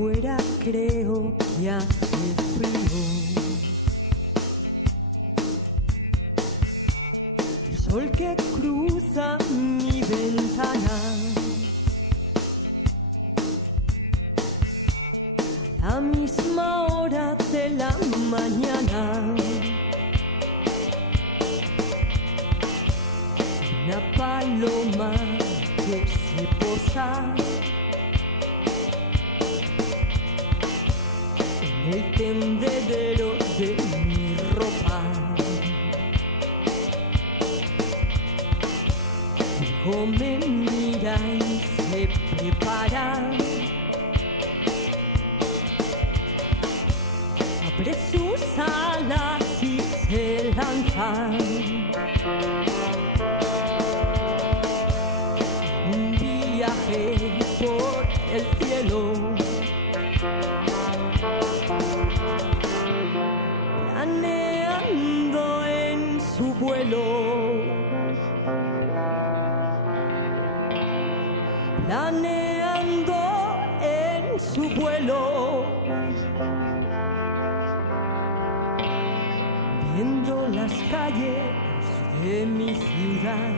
Afuera creo que hace frío. El sol que cruza mi ventana. A la misma hora de la mañana. Una paloma que se posa en el tendedero de mi ropa. Luego me mira y se prepara. Abre sus alas y se lanza. Un viaje por el cielo. Planeando en su vuelo. Planeando en su vuelo. Viendo las calles de mi ciudad.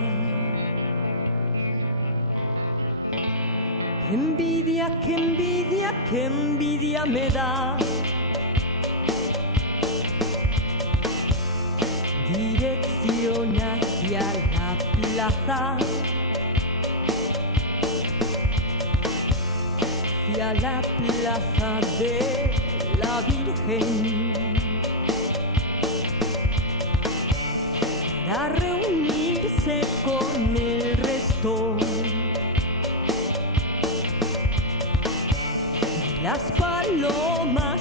Qué envidia, qué envidia, qué envidia me da. Dirección hacia la plaza. Hacia la plaza de la Virgen. Para reunirse con el resto de las palomas